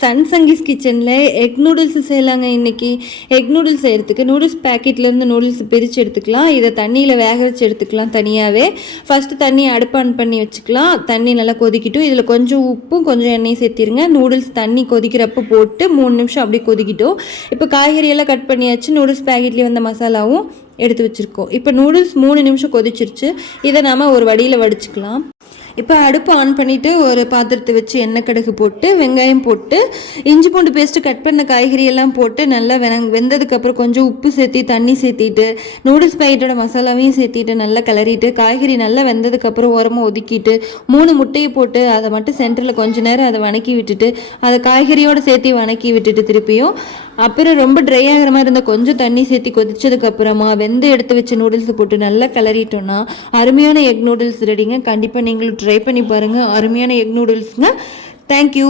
Sun Sanghis கிச்சனில் egg noodles செய்யலாங்க இன்றைக்கி எக் நூடுல்ஸ் செய்கிறதுக்கு நூடுல்ஸ் பேக்கெட்லேருந்து நூடுல்ஸ் பிரித்து எடுத்துக்கலாம். இதை தண்ணியில் வேக வச்சு எடுத்துக்கலாம் தனியாகவே ஃபஸ்ட்டு தண்ணி அடுப்பு ஆன் பண்ணி வச்சுக்கலாம். தண்ணி நல்லா கொதிக்கட்டும். இதில் கொஞ்சம் உப்பும் கொஞ்சம் எண்ணெயும் சேர்த்திருங்க. நூடுல்ஸ் தண்ணி கொதிக்கிறப்ப போட்டு மூணு நிமிஷம் அப்படியே கொதிக்கட்டும். இப்போ காய்கறியெல்லாம் கட் பண்ணியாச்சு. நூடுல்ஸ் பேக்கெட்லேயே வந்த மசாலாவும் எடுத்து வச்சுருக்கோம். இப்போ நூடுல்ஸ் மூணு நிமிஷம் கொதிச்சிருச்சு. இதை நாம் ஒரு வடியில் வடிச்சுக்கலாம். இப்போ அடுப்பு ஆன் பண்ணிவிட்டு ஒரு பாத்திரத்தை வச்சு எண்ணெய் கடுகு போட்டு வெங்காயம் போட்டு இஞ்சி பூண்டு பேஸ்ட்டு கட் பண்ண காய்கறி எல்லாம் போட்டு நல்லா வெங் வெந்ததுக்கப்புறம் கொஞ்சம் உப்பு சேர்த்தி தண்ணி சேர்த்திட்டு நூடுல்ஸ் பாக்கெட்டோட மசாலாவையும் சேர்த்திட்டு நல்லா கிளறிட்டு காய்கறி நல்லா வெந்ததுக்கப்புறம் உரமாக ஒதுக்கிட்டு மூணு முட்டையை போட்டு அதை மட்டும் சென்டரில் கொஞ்ச நேரம் அதை வணக்கி விட்டுட்டு அதை காய்கறியோடு சேர்த்து வணக்கி விட்டுட்டு திருப்பியும் அப்புறம் ரொம்ப ட்ரை ஆகிற மாதிரி இருந்தால் கொஞ்சம் தண்ணி சேர்த்து கொதிச்சதுக்கப்புறமா வெந்து எடுத்து வச்ச நூடுல்ஸ் போட்டு நல்லா கிளறிட்டோன்னா அருமையான எக் நூடுல்ஸ் ரெடிங்க கண்டிப்பாக நீங்களும் ட்ரை பண்ணி பாருங்கள் அருமையான எக் நூடுல்ஸ்ங்க தேங்க்யூ